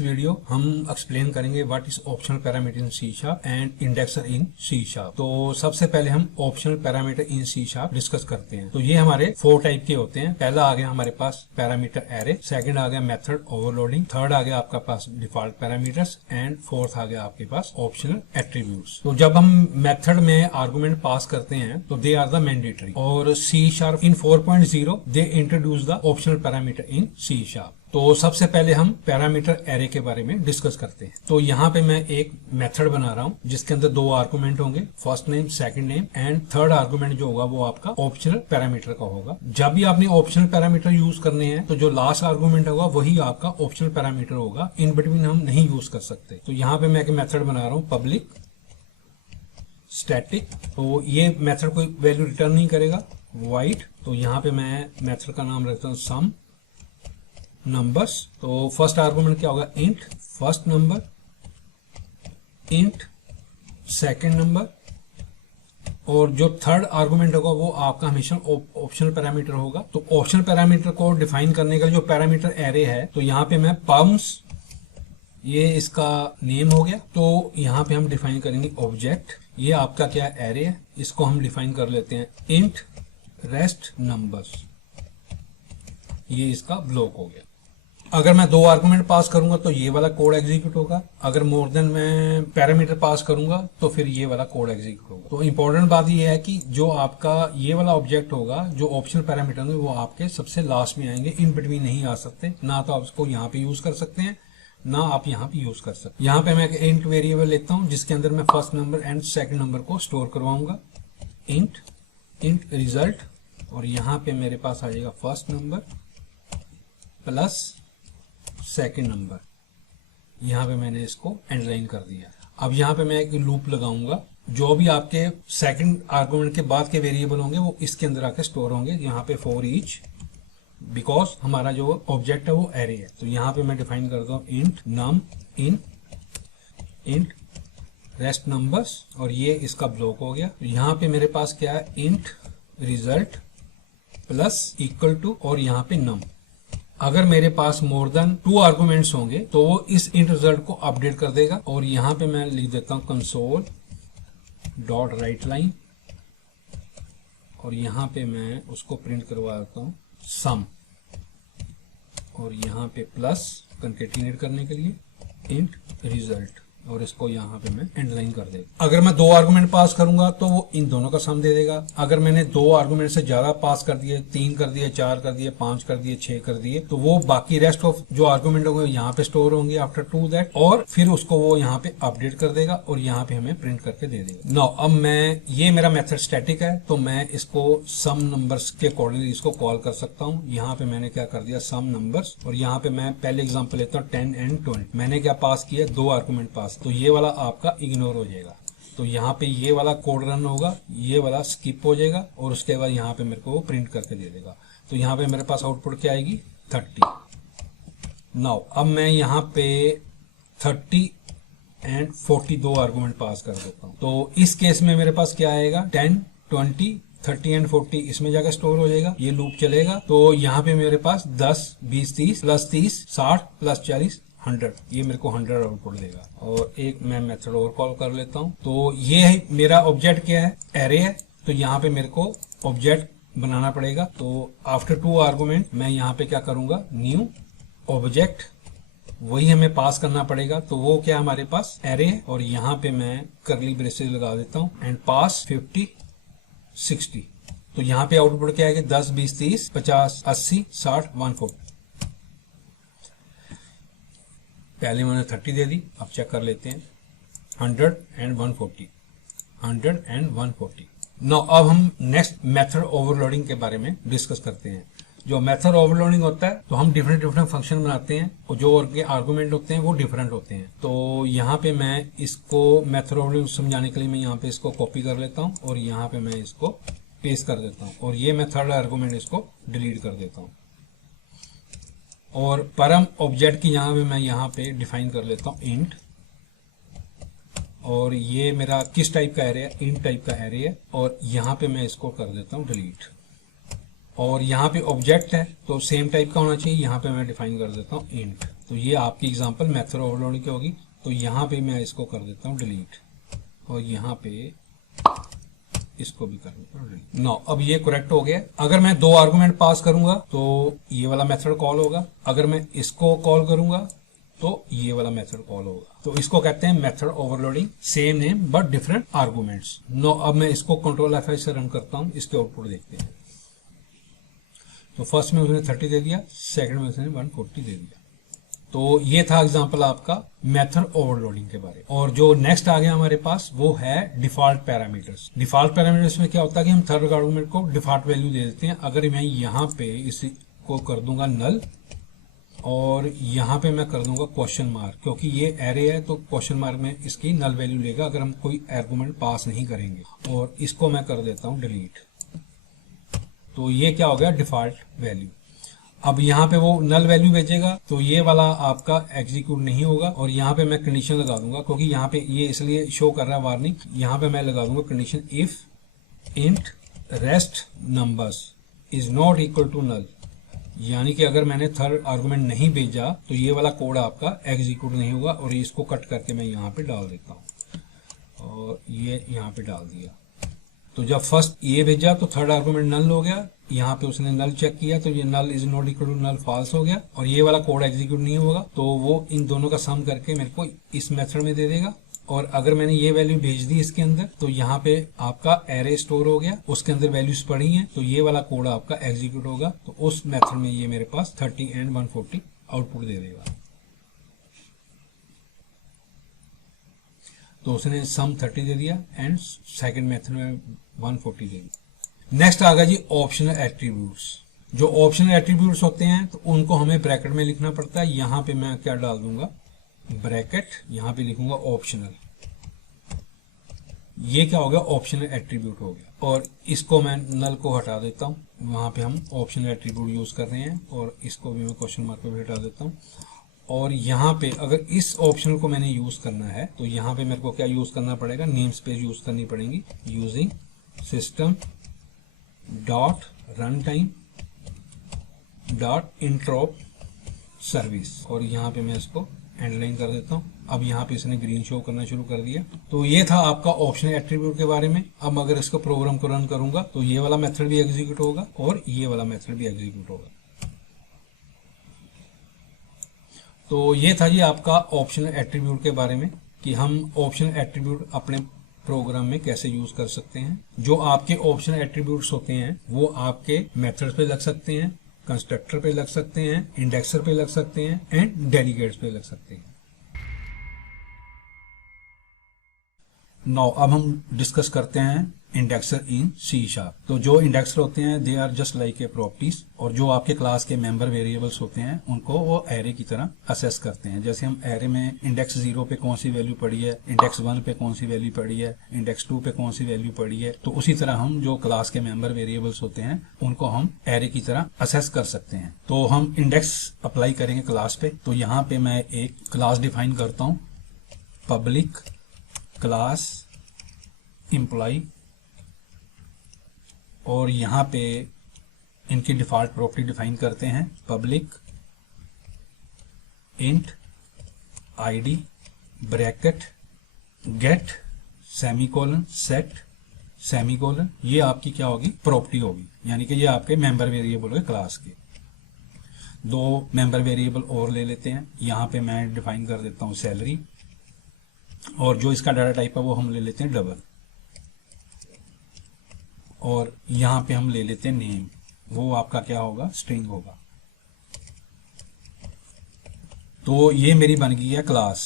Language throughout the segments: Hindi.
दिस वीडियो हम एक्सप्लेन करेंगे what is optional parameter in C sharp and indexer in C sharp. तो सबसे पहले हम optional parameter in C sharp discuss करते हैं। तो ये हमारे 4 टाइप के होते हैं। पहला आ गया हमारे पास पैरामीटर एरे, सेकंड आ गया मेथड ओवरलोडिंग, थर्ड आ गया आपका पास डिफॉल्ट पैरामीटर्स एंड फोर्थ आ गया आपके पास ऑप्शनल एट्रीब्यूट्स। तो जब हम मेथड में आर्गुमेंट पास करते हैं तो दे आर द मैंडेटरी, और C sharp in 4.0 they introduce the optional parameter in C sharp. तो सबसे पहले हम पैरामीटर एरे के बारे में डिस्कस करते हैं। तो यहाँ पे मैं एक मेथड बना रहा हूँ जिसके अंदर 2 आर्गुमेंट होंगे, first name second name, and third argument जो होगा वो आपका ऑप्शनल पैरामीटर का होगा। जब भी आपने ऑप्शनल पैरामीटर यूज करने हैं तो जो लास्ट आर्गुमेंट होगा वही आपका ऑप्शनल पैरामीटर होगा, इन बिटवीन हम नहीं यूज कर सकते। तो यहाँ पे मैं एक मेथड बना रहा हूँ पब्लिक स्टैटिक। तो ये मेथड कोई वैल्यू रिटर्न नहीं करेगा, वाइड। तो यहाँ पे मैं मेथड का नाम रखता हूँ सम नंबर्स। तो फर्स्ट आर्गुमेंट क्या होगा, int first number, int second number, और जो थर्ड आर्गुमेंट होगा वो आपका हमेशा ऑप्शनल पैरामीटर होगा। तो ऑप्शनल पैरामीटर को डिफाइन करने का जो पैरामीटर एरे है, तो यहाँ पे मैं पम्स, ये इसका नेम हो गया। तो यहाँ पे हम डिफाइन करेंगे ऑब्जेक्ट, ये आपका क्या एरे है, इसको हम डिफाइन कर लेते हैं इंट रेस्ट नंबर्स, ये इसका ब्लॉक हो गया। अगर मैं 2 आर्गुमेंट पास करूंगा तो ये वाला कोड एग्जीक्यूट होगा, अगर मोर देन मैं पैरामीटर पास करूंगा तो फिर ये वाला कोड एग्जीक्यूट होगा। तो इंपॉर्टेंट बात ये है कि जो आपका ये वाला ऑब्जेक्ट होगा, जो ऑप्शनल पैरामीटर होंगे वो आपके सबसे लास्ट में आएंगे, इन बिटवीन नहीं आ सकते। ना तो आप उसको यहाँ पे यूज कर सकते हैं, ना आप यहाँ पे यूज कर सकते। यहाँ पे मैं एक इंट वेरिएबल लेता हूँ जिसके अंदर मैं first number and second number को स्टोर करवाऊंगा, इंट रिजल्ट, और यहाँ पे मेरे पास आ जाएगा first number plus second number. यहाँ पे मैंने इसको एंडरलाइन कर दिया। अब यहाँ पे मैं एक लूप लगाऊंगा, जो भी आपके सेकंड आर्गुमेंट के बाद के वेरिएबल होंगे वो इसके अंदर आके स्टोर होंगे, यहाँ पे फॉर ईच, बिकॉज हमारा जो ऑब्जेक्ट है वो एरे है। तो यहाँ पे मैं डिफाइन करता हूँ int num int rest numbers, और ये इसका ब्लॉक हो गया। तो यहाँ पे मेरे पास क्या है, int result plus equal to, और यहाँ पे नम। अगर मेरे पास मोर देन 2 आर्गुमेंट्स होंगे तो वो इस इंट रिजल्ट को अपडेट कर देगा। और यहाँ पे मैं लिख देता हूँ कंसोल डॉट राइट लाइन, और यहाँ पे मैं उसको प्रिंट करवा देता हूँ सम, और यहाँ पे प्लस कंकेटिनेट करने के लिए इंट रिजल्ट, और इसको यहाँ पे मैं एंडरलाइन कर देगा। अगर मैं 2 आर्गुमेंट पास करूंगा तो वो इन दोनों का सम दे देगा। अगर मैंने 2 आर्गुमेंट से ज्यादा पास कर दिए, 3 कर दिए, 4 कर दिए, 5 कर दिए, 6 कर दिए, तो वो बाकी रेस्ट ऑफ जो आर्गुमेंट होंगे यहाँ पे स्टोर होंगे आफ्टर टू दैट, और फिर उसको वो यहाँ पे अपडेट कर देगा और यहाँ पे हमें प्रिंट करके दे देगा। नाउ अब मैं, ये मेरा मेथड स्टैटिक है तो मैं इसको सम नंबर्स के अकॉर्डिंगली इसको कॉल कर सकता हूँ। यहाँ पे मैंने क्या कर दिया, सम नंबर्स, और यहाँ पे मैं पहले एग्जाम्पल लेता हूँ 10 एंड 20। मैंने क्या पास किया, 2 आर्गुमेंट पास, तो ये वाला आपका इग्नोर हो जाएगा। तो यहाँ पे ये वाला कोड रन होगा, ये वाला स्किप हो जाएगा, और उसके बाद यहाँ पे मेरे को वो प्रिंट करके दे देगा। तो यहाँ पे मेरे पास आउटपुट क्या आएगी, 30। नाउ अब मैं यहाँ पे 30 एंड 40 2 आर्गुमेंट पास कर देता हूँ। तो इस केस में मेरे पास क्या आएगा, 10 20 30 एंड 40 इसमें जाकर स्टोर हो जाएगा, ये लूप चलेगा। तो यहाँ पे मेरे पास 10 20 30 प्लस 30 60 प्लस 40 100, ये मेरे को 100 आउटपुट देगा। और एक मैं मेथड और कॉल कर लेता हूँ। तो ये है मेरा ऑब्जेक्ट, क्या है, एरे है। तो यहाँ पे मेरे को ऑब्जेक्ट बनाना पड़ेगा। तो आफ्टर 2 आर्गुमेंट मैं यहाँ पे क्या करूंगा, न्यू ऑब्जेक्ट, वही हमें पास करना पड़ेगा। तो वो क्या हमारे पास एरे है, और यहाँ पे मैं करली ब्रेसेस लगा देता हूँ एंड पास 50 60। तो यहाँ पे आउटपुट क्या है, 10 20 30 50 80 60 140। पहले मैंने 30 दे दी, अब चेक कर लेते हैं 100 एंड 140, 100 एंड 140। नाउ अब हम नेक्स्ट मेथड ओवरलोडिंग के बारे में डिस्कस करते हैं। जो मेथड ओवरलोडिंग होता है तो हम डिफरेंट फंक्शन बनाते हैं, और जो उनके आर्गुमेंट होते हैं वो डिफरेंट होते हैं। तो यहाँ पे मैं इसको मेथड ओवरलोडिंग समझाने के लिए मैं यहाँ पे इसको कॉपी कर लेता हूँ, और यहाँ पे मैं इसको पेस्ट कर देता हूँ, और ये मैं थर्ड आर्गुमेंट इसको डिलीट कर देता हूँ। और परम ऑब्जेक्ट की यहाँ पे मैं यहाँ पे डिफाइन कर लेता हूँ इंट, और ये मेरा किस टाइप का एरे है, इंट टाइप का एरे है, और यहाँ पे मैं इसको कर देता हूँ डिलीट। और यहाँ पे ऑब्जेक्ट है तो सेम टाइप का होना चाहिए। यहाँ पे मैं डिफाइन कर देता हूँ इंट। तो ये आपकी एग्जांपल मेथड ओवरलोडिंग की होगी। तो यहाँ पे मैं इसको कर देता हूँ डिलीट और यहाँ पे इसको भी कर देता हूँ डिलीट। नो, अब ये करेक्ट हो गया। अगर मैं 2 आर्गुमेंट पास करूंगा तो ये वाला मेथड कॉल होगा, अगर मैं इसको कॉल करूंगा तो ये वाला मेथड कॉल होगा। तो इसको कहते हैं method overloading, same name but different arguments. No, अब मैं इसको कंट्रोल F5 से रन करता हूँ, इसके आउटपुट देखते हैं। तो फर्स्ट में उसने 30 दे दिया, सेकंड में उसने 140 दे दिया। तो ये था एग्जांपल आपका मेथड ओवरलोडिंग के बारे। और जो नेक्स्ट आ गया हमारे पास वो है डिफॉल्ट पैरामीटर्स। डिफॉल्ट पैरामीटर्स में क्या होता है कि हम थर्ड आर्गुमेंट को डिफॉल्ट वैल्यू दे देते हैं। अगर मैं यहाँ पे इसको कर दूंगा नल और यहाँ पे मैं कर दूंगा क्वेश्चन मार्क, क्योंकि ये एरे है तो क्वेश्चन मार्क में इसकी नल वैल्यू लेगा अगर हम कोई आर्गुमेंट पास नहीं करेंगे। और इसको मैं कर देता हूँ डिलीट। तो ये क्या हो गया, डिफॉल्ट वैल्यू। अब यहाँ पे वो नल वैल्यू भेजेगा तो ये वाला आपका एग्जीक्यूट नहीं होगा। और यहाँ पे मैं कंडीशन लगा दूंगा, क्योंकि यहाँ पे ये इसलिए शो कर रहा है वार्निंग। यहाँ पे मैं लगा दूंगा condition if int rest numbers is not equal to null, यानी कि अगर मैंने थर्ड आर्गुमेंट नहीं भेजा तो ये वाला कोड आपका एग्जीक्यूट नहीं होगा। और इसको कट करके मैं यहाँ पे डाल देता हूँ और ये यहाँ पे डाल दिया। तो जब फर्स्ट ये भेजा तो थर्ड आर्गुमेंट नल हो गया, यहाँ पे उसने नल चेक किया तो ये null is not equal to null false हो गया और ये वाला कोड एग्जीक्यूट नहीं होगा। तो वो इन दोनों का सम करके मेरे को इस मेथड में दे देगा। और अगर मैंने ये वैल्यू भेज दी इसके अंदर तो यहाँ पे आपका एरे स्टोर हो गया, उसके अंदर वैल्यूज पड़ी हैं, तो ये वाला कोड आपका एग्जीक्यूट होगा। तो उस मेथड में ये मेरे पास 30 एंड 140 आउटपुट दे देगा। तो उसने सम 30 दे दिया एंड सेकंड मेथड में 140 दे दिया। नेक्स्ट आ गया जी ऑप्शनल एट्रीब्यूट्स। जो ऑप्शनल एट्रीब्यूट्स होते हैं तो उनको हमें ब्रैकेट में लिखना पड़ता है। यहाँ पे मैं क्या डाल दूंगा, ब्रैकेट, यहाँ पे लिखूंगा ऑप्शनल। ये क्या हो गया, ऑप्शनल एट्रीब्यूट हो गया। और इसको मैं नल को हटा देता हूँ, वहां पे हम ऑप्शनल एट्रीब्यूट यूज कर रहे हैं। और इसको भी मैं क्वेश्चन मार्क पे भी हटा देता हूँ। और यहाँ पे अगर इस ऑप्शनल को मैंने यूज करना है तो यहाँ पे मेरे को क्या यूज करना पड़ेगा, नेम स्पेस यूज करनी पड़ेगी। Using system dot run time dot interrupt service. और यहाँ पे मैं इसको एंडलाइन कर देता हूँ। अब यहाँ पे इसने ग्रीन शो करना शुरू कर दिया। तो ये था आपका ऑप्शनल एट्रीब्यूट के बारे में। अब अगर इसको प्रोग्राम को रन करूंगा तो ये वाला मेथड भी एग्जीक्यूट होगा और ये वाला मेथड भी एग्जीक्यूट होगा। तो ये था जी आपका ऑप्शनल एट्रीब्यूट के बारे में कि हम ऑप्शनल एट्रीब्यूट अपने प्रोग्राम में कैसे यूज कर सकते हैं। जो आपके ऑप्शनल एट्रीब्यूट्स होते हैं वो आपके मेथड्स पे लग सकते हैं, कंस्ट्रक्टर पे लग सकते हैं, इंडेक्सर पे लग सकते हैं एंड डेलीगेट्स पे लग सकते हैं। नाउ अब हम डिस्कस करते हैं इंडेक्सर इन C#। तो जो इंडेक्सर होते हैं they are just like a properties. और जो आपके क्लास के मेंबर वेरिएबल्स होते हैं उनको वो एरे की तरह असेस करते हैं। जैसे हम एरे में इंडेक्स 0 पे कौन सी वैल्यू पड़ी है, इंडेक्स 1 पे कौन सी वैल्यू पड़ी है, इंडेक्स 2 पे कौन सी वैल्यू पड़ी है, तो उसी तरह हम जो क्लास के मेंबर वेरिएबल्स होते हैं उनको हम एरे की तरह असेस कर सकते हैं। तो हम इंडेक्स अप्लाई करेंगे क्लास पे। तो यहाँ पे मैं एक क्लास डिफाइन करता हूँ, पब्लिक क्लास एम्प्लॉय। और यहाँ पे इनकी डिफॉल्ट प्रॉपर्टी डिफाइन करते हैं, public int ID bracket get semicolon set semicolon. ये आपकी क्या होगी, प्रॉपर्टी होगी, यानी कि ये आपके मेंबर वेरिएबल है क्लास के। 2 मेंबर वेरिएबल और ले लेते हैं। यहाँ पे मैं डिफाइन कर देता हूँ सैलरी, और जो इसका डाटा टाइप है वो हम ले लेते हैं डबल। और यहाँ पे हम ले लेते हैं नेम, वो आपका क्या होगा, स्ट्रिंग होगा। तो ये मेरी बन गई है क्लास।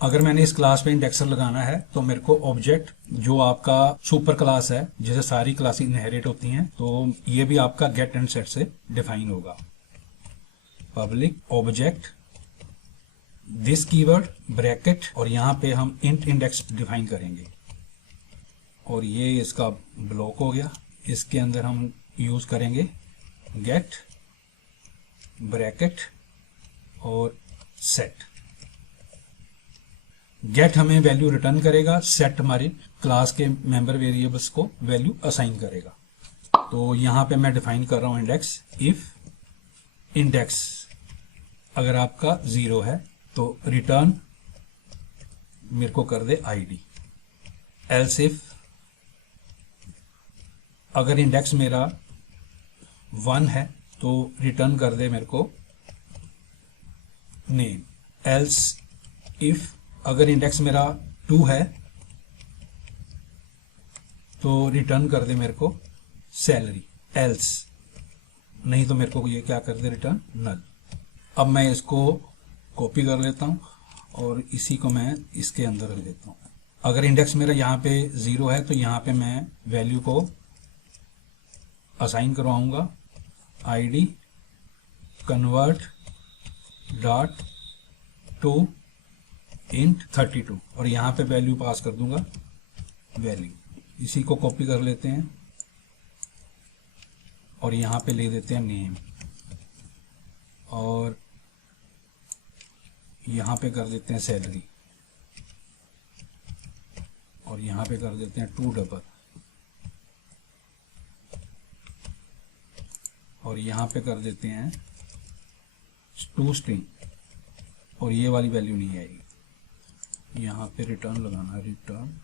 अगर मैंने इस क्लास पे इंडेक्सर लगाना है तो मेरे को ऑब्जेक्ट जो आपका सुपर क्लास है, जैसे सारी क्लासेस इनहेरिट होती हैं, तो ये भी आपका गेट एंड सेट से डिफाइन होगा। Public object this keyword bracket, और यहाँ पे हम इंट इंडेक्स डिफाइन करेंगे। और ये इसका ब्लॉक हो गया। इसके अंदर हम यूज करेंगे गेट ब्रैकेट और सेट। गेट हमें वैल्यू रिटर्न करेगा, सेट हमारे क्लास के मेंबर वेरिएबल्स को वैल्यू असाइन करेगा। तो यहाँ पे मैं डिफाइन कर रहा हूँ इंडेक्स। इफ इंडेक्स अगर आपका 0 है तो रिटर्न मेरे को कर दे आईडी। एल्स इफ अगर इंडेक्स मेरा 1 है तो रिटर्न कर दे मेरे को नेम। एल्स इफ अगर इंडेक्स मेरा 2 है तो रिटर्न कर दे मेरे को सैलरी। एल्स नहीं तो मेरे को ये क्या कर दे, रिटर्न नल। अब मैं इसको कॉपी कर लेता हूँ और इसी को मैं इसके अंदर रख देता हूँ। अगर इंडेक्स मेरा यहाँ पे 0 है तो यहाँ पे मैं वैल्यू को असाइन करवाऊंगा id convert dot to int 32 और यहाँ पे वैल्यू पास कर दूंगा वैल्यू। इसी को कॉपी कर लेते हैं और यहाँ पे ले देते हैं नेम और यहाँ पे कर देते हैं सैलरी और यहाँ पे कर देते हैं 2 डबल और यहाँ पे कर देते हैं 2 स्ट्रिंग और ये वाली वैल्यू नहीं आएगी। यहाँ पे रिटर्न लगाना, रिटर्न।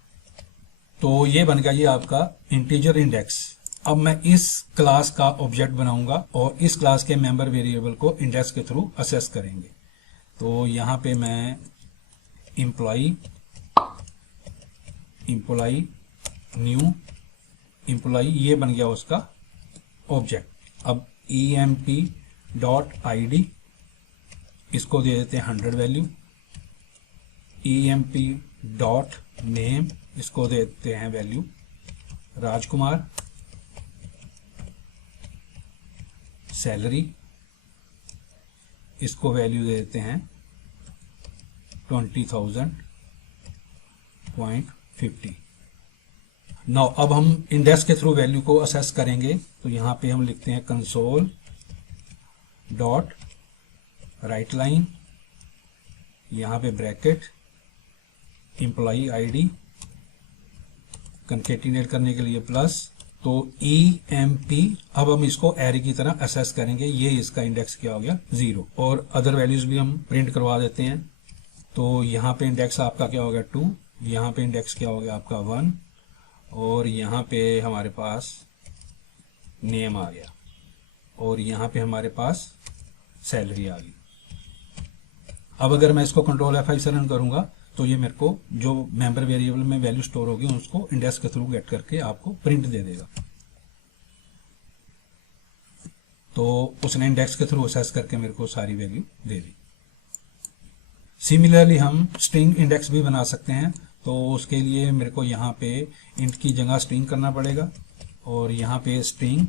तो ये बन गया ये आपका इंटीजर इंडेक्स। अब मैं इस क्लास का ऑब्जेक्ट बनाऊंगा और इस क्लास के मेंबर वेरिएबल को इंडेक्स के थ्रू असेस करेंगे। तो यहाँ पे मैं एम्प्लॉई न्यू एम्प्लॉई ये बन गया उसका ऑब्जेक्ट। अब emp.id इसको दे देते हैं 100 वैल्यू। emp.name इसको दे देते हैं वैल्यू राजकुमार। सैलरी इसको वैल्यू दे देते हैं 20,000.50। नाउ अब हम इंडेक्स के थ्रू वैल्यू को असेस करेंगे। तो यहाँ पे हम लिखते हैं कंसोल डॉट राइट लाइन, यहाँ पे ब्रैकेट एम्प्लॉई आईडी कंकेटिनेट करने के लिए प्लस। तो emp अब हम इसको एरे की तरह असेस करेंगे। ये इसका इंडेक्स क्या हो गया 0 और अदर वैल्यूज भी हम प्रिंट करवा देते हैं। तो यहाँ पे इंडेक्स आपका क्या हो गया 2, यहाँ पे इंडेक्स क्या हो गया आपका 1 और यहाँ पे हमारे पास नेम आ गया और यहाँ पे हमारे पास सैलरी आ गई। अब अगर मैं इसको कंट्रोल F5 से रन करूंगा तो ये मेरे को जो मेंबर वेरिएबल में वैल्यू स्टोर होगी उसको इंडेक्स के थ्रू गेट करके आपको प्रिंट दे देगा। तो उसने इंडेक्स के थ्रू असेस करके मेरे को सारी वैल्यू दे दी। सिमिलरली हम स्ट्रिंग इंडेक्स भी बना सकते हैं। तो उसके लिए मेरे को यहाँ पे इंट की जगह स्ट्रिंग करना पड़ेगा और यहाँ पे स्ट्रिंग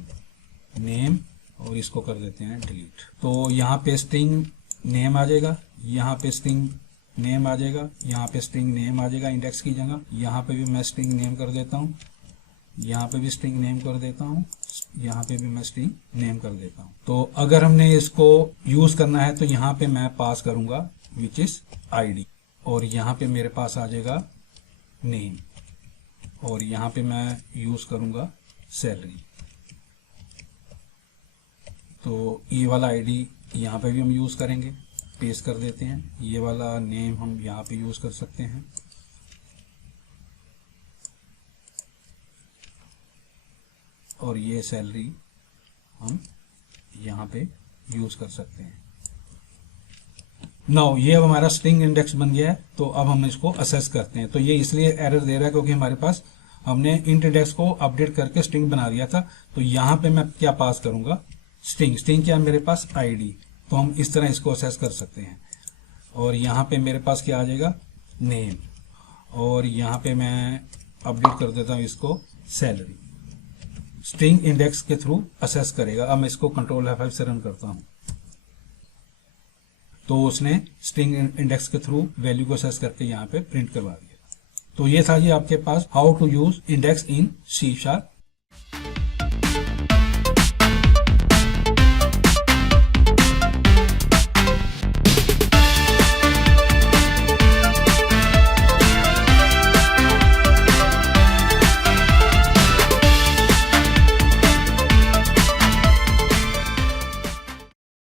नेम और इसको कर देते हैं डिलीट। तो यहाँ पे स्ट्रिंग नेम आ जाएगा, यहाँ पे स्ट्रिंग नेम आ जाएगा, यहाँ पे स्ट्रिंग नेम आ जाएगा इंडेक्स की जगह। यहाँ पे भी मैं स्ट्रिंग नेम कर देता हूँ, यहाँ पे भी स्ट्रिंग नेम कर देता हूँ, यहाँ पे भी मैं स्ट्रिंग नेम कर देता हूँ। तो अगर हमने इसको यूज करना है तो यहाँ पे मैं पास करूंगा विच इज आईडी और यहाँ पे मेरे पास आ जाएगा नेम और यहाँ पे मैं यूज करूंगा सैलरी। तो ये वाला आईडी यहाँ पे भी हम यूज करेंगे, पेस्ट कर देते हैं। ये वाला नेम हम यहाँ पे यूज कर सकते हैं और ये सैलरी हम यहाँ पे यूज कर सकते हैं। नाउ ये अब हमारा स्ट्रिंग इंडेक्स बन गया है। तो अब हम इसको असेस करते हैं। तो ये इसलिए एरर दे रहा है क्योंकि हमारे पास हमने इंट इंडेक्स को अपडेट करके स्ट्रिंग बना दिया था। तो यहाँ पे मैं क्या पास करूंगा स्ट्रिंग। स्ट्रिंग क्या है मेरे पास आईडी। तो हम इस तरह इसको असेस कर सकते हैं। और यहाँ पे मेरे पास क्या आ जाएगा नेम और यहाँ पे मैं अपडेट कर देता हूँ इसको सैलरी। स्ट्रिंग इंडेक्स के थ्रू असेस करेगा। अब मैं इसको कंट्रोल F5 से रन करता हूँ तो उसने स्ट्रिंग इंडेक्स के थ्रू वैल्यू को असेस करके यहाँ पे प्रिंट करवा दिया। तो ये था जी आपके पास how to use index in C#